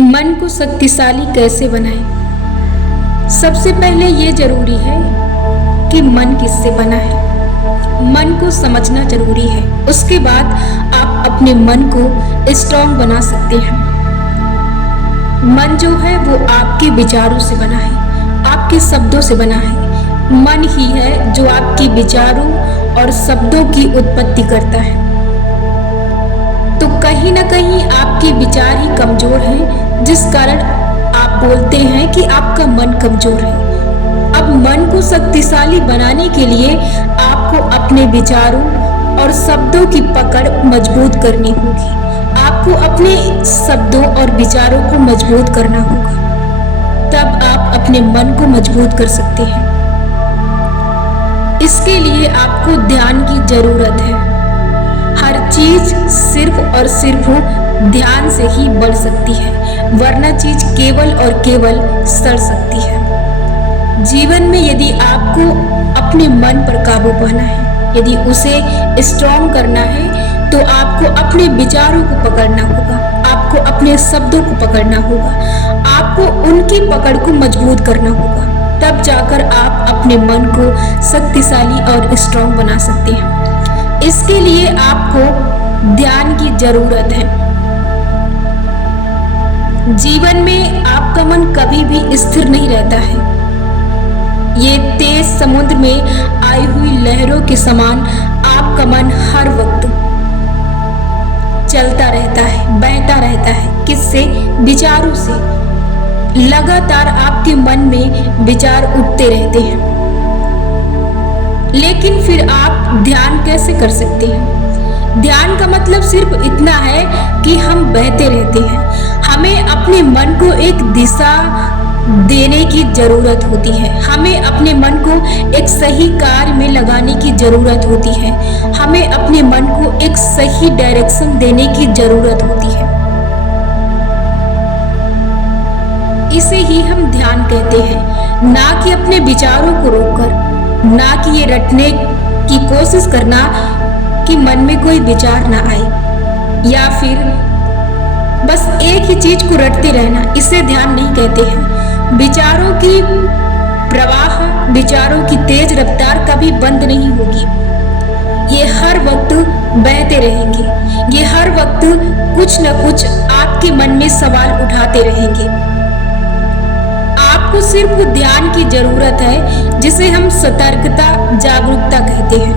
मन को शक्तिशाली कैसे बनाएं? सबसे पहले ये जरूरी है कि मन किससे बना है। मन को समझना जरूरी है। उसके बाद आप अपने मन को स्ट्रॉन्ग बना सकते हैं। मन जो है वो आपके विचारों से बना है, आपके शब्दों से बना है। मन ही है जो आपके विचारों और शब्दों की उत्पत्ति करता है। तो कहीं ना कहीं आपके विचार ही कमजोर हैं, जिस कारण आप बोलते हैं कि आपका मन कमजोर है। अब मन को शक्तिशाली बनाने के लिए आपको अपने विचारों और शब्दों की पकड़ मजबूत करनी होगी। आपको अपने शब्दों और विचारों को मजबूत करना होगा, तब आप अपने मन को मजबूत कर सकते हैं। इसके लिए आपको ध्यान की जरूरत है। हर चीज सिर्फ और सिर्फ ध्यान से ही बढ़ सकती है, वरना चीज केवल और केवल सड़ सकती है। जीवन में यदि आपको अपने मन पर काबू पाना है, यदि उसे स्ट्रॉन्ग करना है, तो आपको अपने विचारों को पकड़ना होगा, आपको अपने शब्दों को पकड़ना होगा, आपको उनकी पकड़ को मजबूत करना होगा। तब जाकर आप अपने मन को शक्तिशाली और स्ट्रॉन्ग बना सकते हैं। इसके लिए आपको ध्यान की जरूरत है। जीवन में आपका मन कभी भी स्थिर नहीं रहता है। ये तेज समुद्र में आई हुई लहरों के समान आपका मन हर वक्त चलता रहता है, बहता रहता है। किससे? विचारों से। लगातार आपके मन में विचार उठते रहते हैं। लेकिन फिर आप ध्यान कैसे कर सकते हैं? ध्यान का मतलब सिर्फ इतना है कि हम बहते रहते हैं। हमें अपने मन को एक दिशा देने की जरूरत होती है। हमें अपने मन को एक सही कार्य में लगाने की जरूरत होती है। हमें अपने मन को एक सही डायरेक्शन देने की जरूरत होती है। इसे ही हम ध्यान कहते हैं, ना कि अपने विचारों को रोककर, ना कि ये रटने की कोशिश करना कि मन में कोई विचार ना आए, या फिर बस एक ही चीज को रटते रहना। इसे ध्यान नहीं कहते हैं। विचारों की प्रवाह, विचारों की तेज रफ्तार कभी बंद नहीं होगी। ये हर वक्त बहते रहेंगे। ये हर वक्त कुछ न कुछ आपके मन में सवाल उठाते रहेंगे। आपको सिर्फ ध्यान की जरूरत है, जिसे हम सतर्कता, जागरूकता कहते हैं।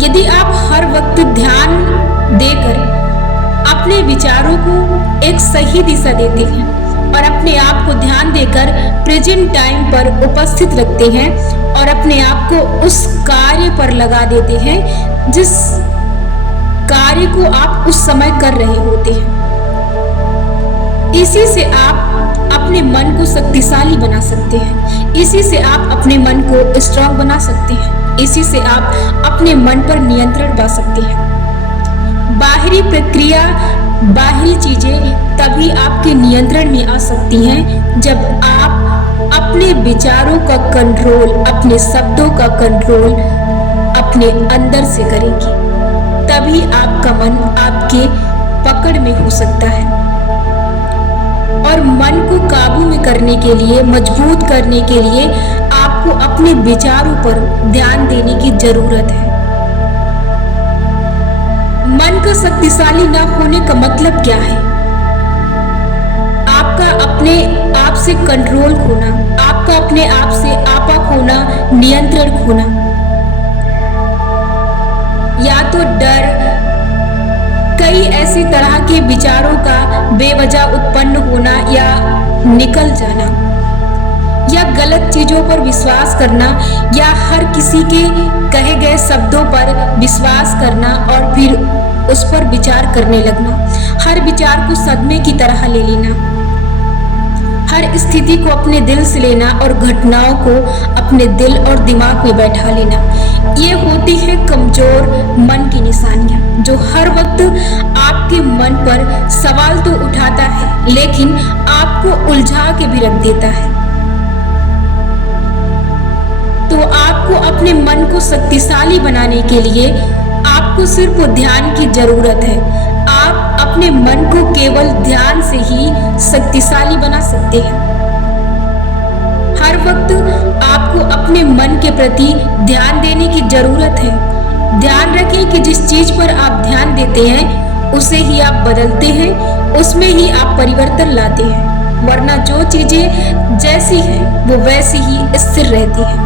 यदि आप हर वक्त ध्यान देकर अपने विचारों को एक सही दिशा देते हैं और अपने आप को ध्यान देकर प्रेजेंट टाइम पर उपस्थित रखते हैं और अपने आप को उस कार्य पर लगा देते हैं जिस कार्य को आप उस समय कर रहे होते हैं, इसी से आप अपने मन को शक्तिशाली बना सकते हैं। इसी से आप अपने मन को स्ट्रॉन्ग बना सकते हैं। इसी से आप अपने मन पर नियंत्रण पा सकते हैं। बाहरी प्रक्रिया, बाहरी चीजें तभी आपके नियंत्रण में आ सकती हैं जब आप अपने विचारों का कंट्रोल, अपने शब्दों का कंट्रोल अपने अंदर से करेंगे। तभी आपका मन आपके पकड़ में हो सकता है। और मन को काबू में करने के लिए, मजबूत करने के लिए आपको अपने विचारों पर ध्यान देने की जरूरत है। मन का शक्तिशाली न होने का मतलब क्या है? आपका अपने आप से कंट्रोल खोना, आपका अपने आप से आपा खोना, नियंत्रण खोना, या तो डर, कई ऐसी तरह के विचारों का बेवजह उत्पन्न होना या निकल जाना, या गलत चीजों पर विश्वास करना, या हर किसी के कहे गए शब्दों पर विश्वास करना और फिर उस पर विचार करने लगना, हर विचार को सदमे की तरह ले लेना, हर स्थिति को अपने दिल से लेना और घटनाओं को अपने दिल और दिमाग में बैठा लेना। ये होती है कमजोर मन की निशानियां, जो हर वक्त आपके मन पर सवाल तो उठाता है, लेकिन आपको उलझा के भी रख देता है। तो आपको अपने मन को शक्तिशाली बनाने के लिए आपको सिर्फ ध्यान की जरूरत है। आप अपने मन को केवल ध्यान से ही शक्तिशाली बना सकते हैं। हर वक्त आपको अपने मन के प्रति ध्यान देने की जरूरत है। ध्यान रखें कि जिस चीज पर आप ध्यान देते हैं उसे ही आप बदलते हैं, उसमें ही आप परिवर्तन लाते हैं। वरना जो चीजें जैसी हैं वो वैसी ही स्थिर रहती हैं,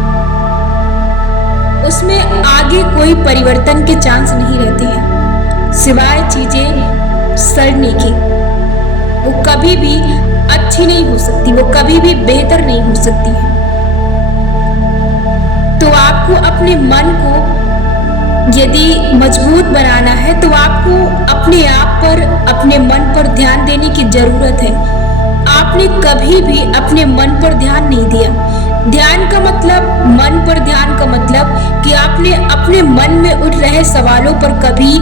उसमें आगे कोई परिवर्तन के चांस नहीं रहते हैं सिवाय चीजें सड़ने की। वो कभी भी अच्छी नहीं हो सकती, वो कभी भी बेहतर नहीं हो सकती है। तो आपको अपने मन को यदि मजबूत बनाना है तो आपको अपने आप पर, अपने मन पर ध्यान देने की जरूरत है। आपने कभी भी अपने मन पर ध्यान नहीं दिया। ध्यान का मतलब, मन पर ध्यान का मतलब कि आपने अपने मन में उठ रहे सवालों पर कभी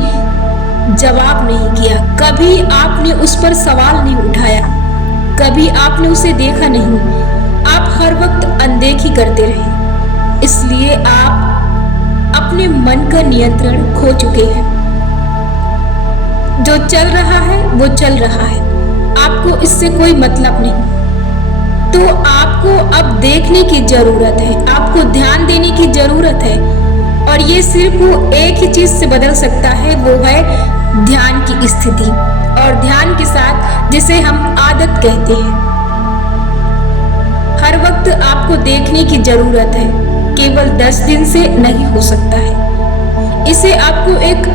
जवाब नहीं किया, कभी आपने उस पर सवाल नहीं उठाया, कभी आपने उसे देखा नहीं। आप हर वक्त अनदेखी करते रहे, इसलिए आप अपने मन का नियंत्रण खो चुके हैं। जो चल रहा है वो चल रहा है, आपको इससे कोई मतलब नहीं। तो आपको अब देखने की जरूरत है, आपको ध्यान देने की जरूरत है, और ये सिर्फ एक ही चीज से बदल सकता है, वो है ध्यान की स्थिति। और ध्यान के साथ जिसे हम आदत कहते हैं, हर वक्त आपको देखने की जरूरत है। केवल 10 दिन से नहीं हो सकता है, इसे आपको एक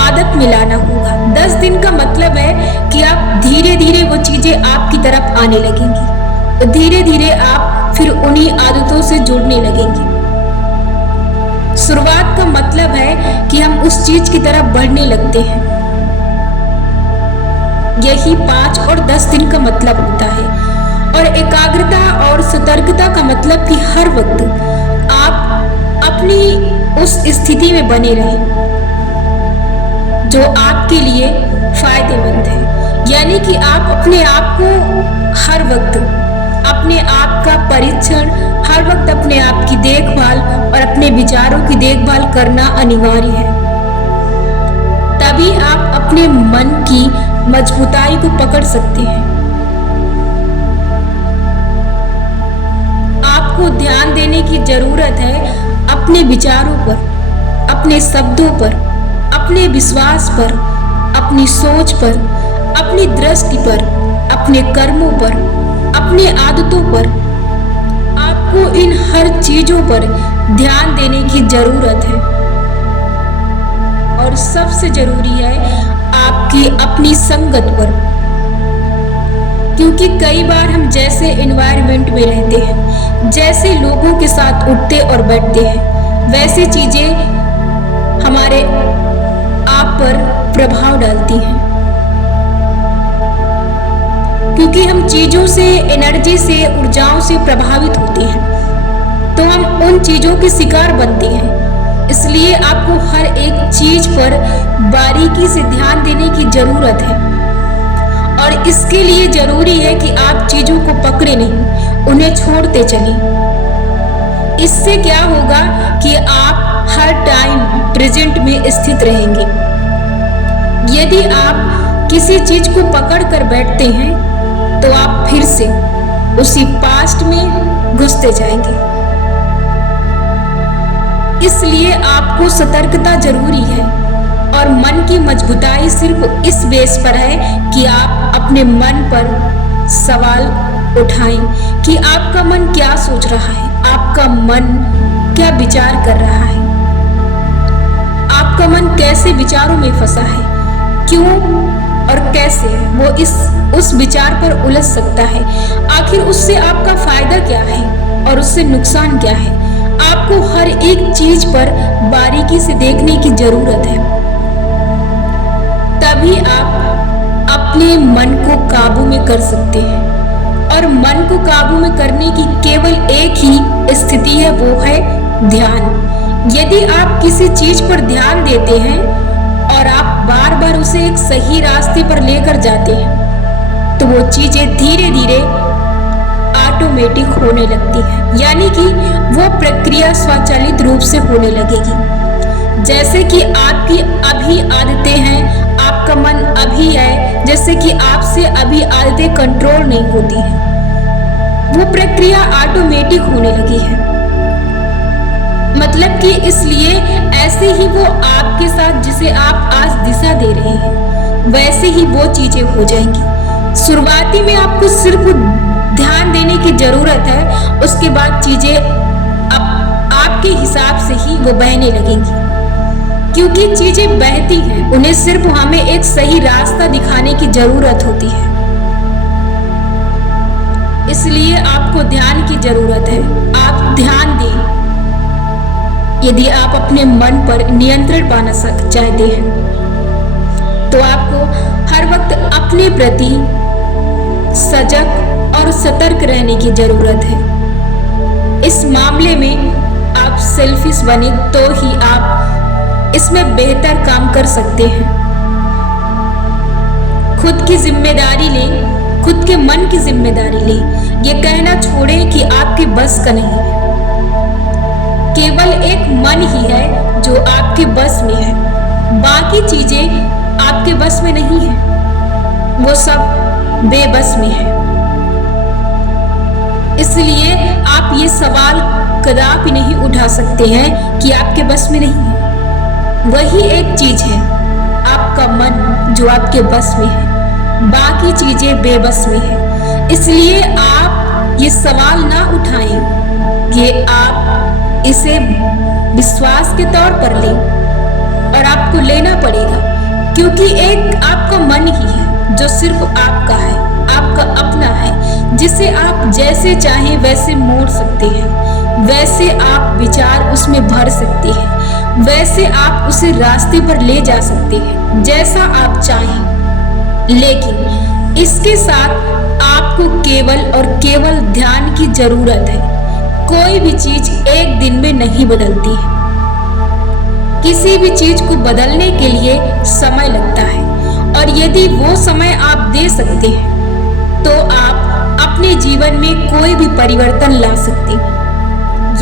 आदत मिलाना होगा। 10 दिन का मतलब है कि आप धीरे धीरे वो चीजें आपकी तरफ आने लगेंगी, धीरे धीरे आप फिर उन्हीं आदतों से जुड़ने लगेंगे। शुरुआत का मतलब है कि हम उस चीज की तरफ बढ़ने लगते हैं। यही 5 और 10 दिन का मतलब होता है। और एकाग्रता और सतर्कता का मतलब कि हर वक्त आप अपनी उस स्थिति में बने रहें जो आपके लिए फायदेमंद है। यानी कि आप अपने आप को हर वक्त, अपने आप का परीक्षण, हर वक्त अपने आप की देखभाल और अपने विचारों की देखभाल करना अनिवार्य है। तभी आप अपने मन की मजबूताई को पकड़ सकते हैं। आपको ध्यान देने की जरूरत है अपने विचारों पर, अपने शब्दों पर, अपने विश्वास पर, अपनी सोच पर, अपनी दृष्टि पर, अपने कर्मों पर, अपनी आदतों पर। आपको इन हर चीजों पर ध्यान देने की जरूरत है। और सबसे जरूरी है आपकी अपनी संगत पर, क्योंकि कई बार हम जैसे एनवायरनमेंट में रहते हैं, जैसे लोगों के साथ उठते और बैठते हैं, वैसे चीजें हमारे आप पर प्रभाव डालती हैं। क्योंकि हम चीजों से, एनर्जी से, ऊर्जाओं से प्रभावित होते हैं, तो हम उन चीजों के शिकार बनते हैं। इसलिए आपको हर एक चीज पर बारीकी से ध्यान देने की जरूरत है। और इसके लिए जरूरी है कि आप चीजों को पकड़े नहीं, उन्हें छोड़ते चलें। इससे क्या होगा कि आप हर टाइम प्रेजेंट में स्थित रहेंगे। यदि आप किसी चीज को पकड़ कर बैठते हैं तो आप फिर से उसी पास्ट में घुसते जाएंगे। इसलिए आपको सतर्कता जरूरी है। और मन की मजबूताई सिर्फ इस बेस पर है कि आप अपने मन पर सवाल उठाएं कि आपका मन क्या सोच रहा है, आपका मन क्या विचार कर रहा है, आपका मन कैसे विचारों में फंसा है, क्यों और कैसे वो उस विचार पर उलझ सकता है, आखिर उससे आपका फायदा क्या है और उससे नुकसान क्या है। आपको हर एक चीज पर बारीकी से देखने की जरूरत है। तभी आप अपने मन को काबू में कर सकते हैं। और मन को काबू में करने की केवल एक ही स्थिति है, वो है ध्यान। यदि आप किसी चीज पर ध्यान देते हैं और आप बार बार उसे एक सही रास्ते पर लेकर जाते हैं, तो वो चीजें धीरे धीरे ऑटोमेटिक होने लगती है। यानी कि वो प्रक्रिया स्वचालित रूप से होने लगेगी। जैसे कि आपकी अभी आदतें हैं, आपका मन अभी है जैसे कि आपसे अभी आदतें कंट्रोल नहीं होती हैं, वो प्रक्रिया ऑटोमेटिक होने लगी है। मतलब कि इसलिए ऐसे ही वो आपके साथ जिसे आप आज दिशा दे रहे हैं वैसे ही वो चीजें हो जाएंगी। शुरुआती में आपको सिर्फ ध्यान देने की जरूरत है, उसके बाद चीजें आपके हिसाब से ही वो बहने लगेंगी। क्योंकि चीजें बहती हैं, उन्हें सिर्फ हमें एक सही रास्ता दिखाने की जरूरत होती है। इसलिए आपको ध्यान की जरूरत है। आप ध्यान दें। यदि आप अपने मन पर नियंत्रण पाना चाहते हैं तो आपको हर वक्त अपने प्रति सजग और सतर्क रहने की जरूरत है। इस मामले में आप सेल्फिश बने तो ही आप इसमें बेहतर काम कर सकते हैं। खुद की जिम्मेदारी लें, खुद के मन की जिम्मेदारी लें। ये कहना छोड़ें कि आपके बस का नहीं है। केवल एक मन ही है जो आपके बस में है, बाकी चीजें आपके बस में नहीं है, वो सब बेबस में है। इसलिए आप ये सवाल कदापि नहीं उठा सकते हैं कि आपके बस में नहीं है। वही एक चीज है, आपका मन, जो आपके बस में है, बाकी चीजें बेबस में है। इसलिए आप ये सवाल ना उठाएं कि आप इसे विश्वास के तौर पर लें, और आपको लेना पड़ेगा, क्योंकि एक आपका मन ही है जो सिर्फ आपका है, आपका अपना है, जिसे आप जैसे चाहें वैसे मोड़ सकते हैं, वैसे आप विचार उसमें भर सकते हैं, वैसे आप उसे रास्ते पर ले जा सकते हैं, जैसा आप चाहें। लेकिन इसके साथ आपको केवल और केवल ध्यान की जरूरत है। कोई भी चीज एक दिन में नहीं बदलती है। किसी भी चीज को बदलने के लिए समय लगता है, और यदि वो समय आप दे सकते हैं तो आप अपने जीवन में कोई भी परिवर्तन ला सकते हैं।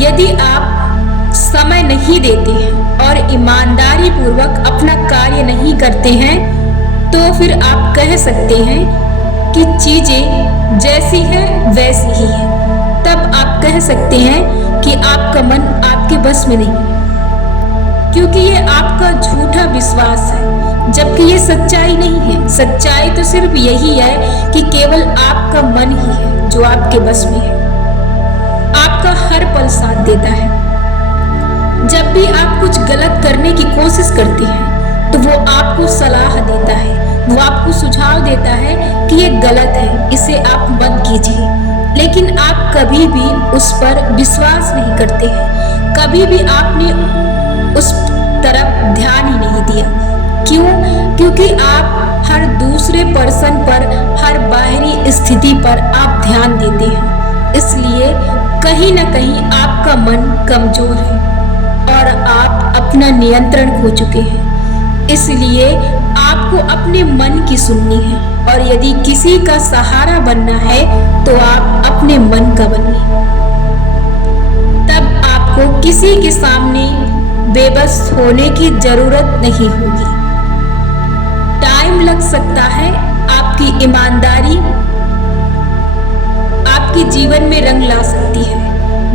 यदि आप समय नहीं देते हैं और ईमानदारी पूर्वक अपना कार्य नहीं करते हैं तो फिर आप कह सकते हैं कि चीजें जैसी है वैसी ही है। तब आप कह सकते हैं कि आपका मन आपके बस में नहीं है, क्योंकि ये आपका झूठा विश्वास है, जबकि ये सच्चाई नहीं है। सच्चाई तो सिर्फ यही है कि केवल आपका मन ही है जो आपके बस में है, आपका हर पल साथ देता है। जब भी आप कुछ गलत करने की कोशिश करते हैं तो वो आपको सलाह देता है, वो आपको सुझाव देता है कि ये गलत है, इसे आप मत कीजिए। लेकिन आप कभी भी उस पर विश्वास नहीं करते हैं, कभी भी आपने उस तरफ ध्यान ही नहीं दिया। क्यों? क्योंकि आप हर दूसरे पर्सन पर, हर बाहरी स्थिति पर आप ध्यान देते हैं। इसलिए कहीं ना कहीं आपका मन कमजोर है और आप अपना नियंत्रण खो चुके हैं। इसलिए आपको अपने मन की सुननी है, और यदि किसी का सहारा बनना है तो आप अपने मन का बनिए। तब आपको किसी के सामने बेबस होने की जरूरत नहीं होगी। टाइम लग सकता है, आपकी ईमानदारी आपके जीवन में रंग ला सकती है।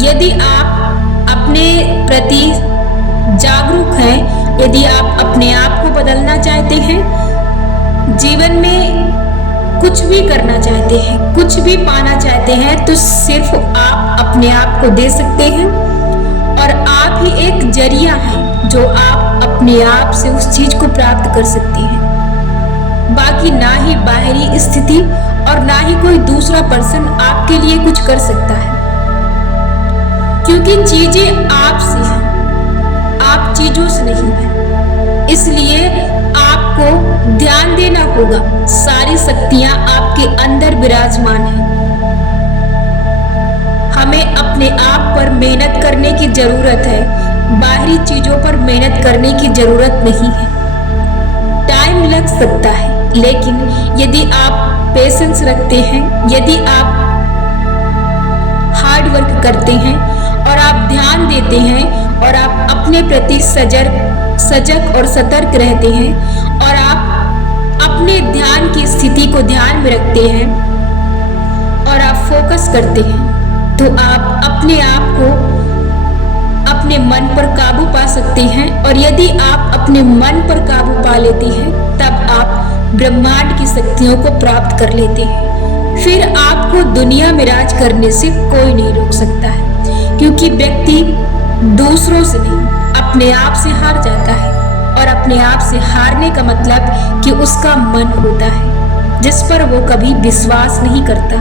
यदि आप अपने प्रति जागरूक हैं, यदि आप अपने आप को बदलना चाहते हैं, जीवन में कुछ भी करना चाहते हैं, कुछ भी पाना चाहते हैं, तो सिर्फ आप अपने आप को दे सकते हैं, और आप ही एक जरिया है जो आप अपने आप से उस चीज को प्राप्त कर सकते हैं। बाकी ना ही बाहरी स्थिति और ना ही कोई दूसरा पर्सन आपके लिए कुछ कर सकता है, क्योंकि चीजें आपसे हैं, आप चीजों से नहीं हैं। इसलिए आपको ध्यान देना होगा, सारी शक्तियां आपके अंदर विराजमान हैं। हमें अपने आप पर मेहनत करने की जरूरत है, बाहरी चीजों पर मेहनत करने की जरूरत नहीं है। टाइम लग सकता है, लेकिन यदि आप पेशेंस रखते हैं, यदि आप हार्ड वर्क करते हैं और आप ध्यान देते हैं और आप अपने प्रति सजग और सतर्क रहते हैं और आप अपने ध्यान की स्थिति को ध्यान में रखते हैं और आप फोकस करते हैं तो आप अपने आप को अपने मन पर काबू पा सकते हैं। और यदि आप अपने मन पर काबू पा लेते हैं तब आप ब्रह्मांड की शक्तियों को प्राप्त कर लेते हैं। फिर आपको दुनिया में राज करने से कोई नहीं रोक सकता है, क्योंकि व्यक्ति दूसरों से नहीं अपने आप से हार जाता है। और अपने आप से हारने का मतलब कि उसका मन होता है जिस पर वो कभी विश्वास नहीं करता।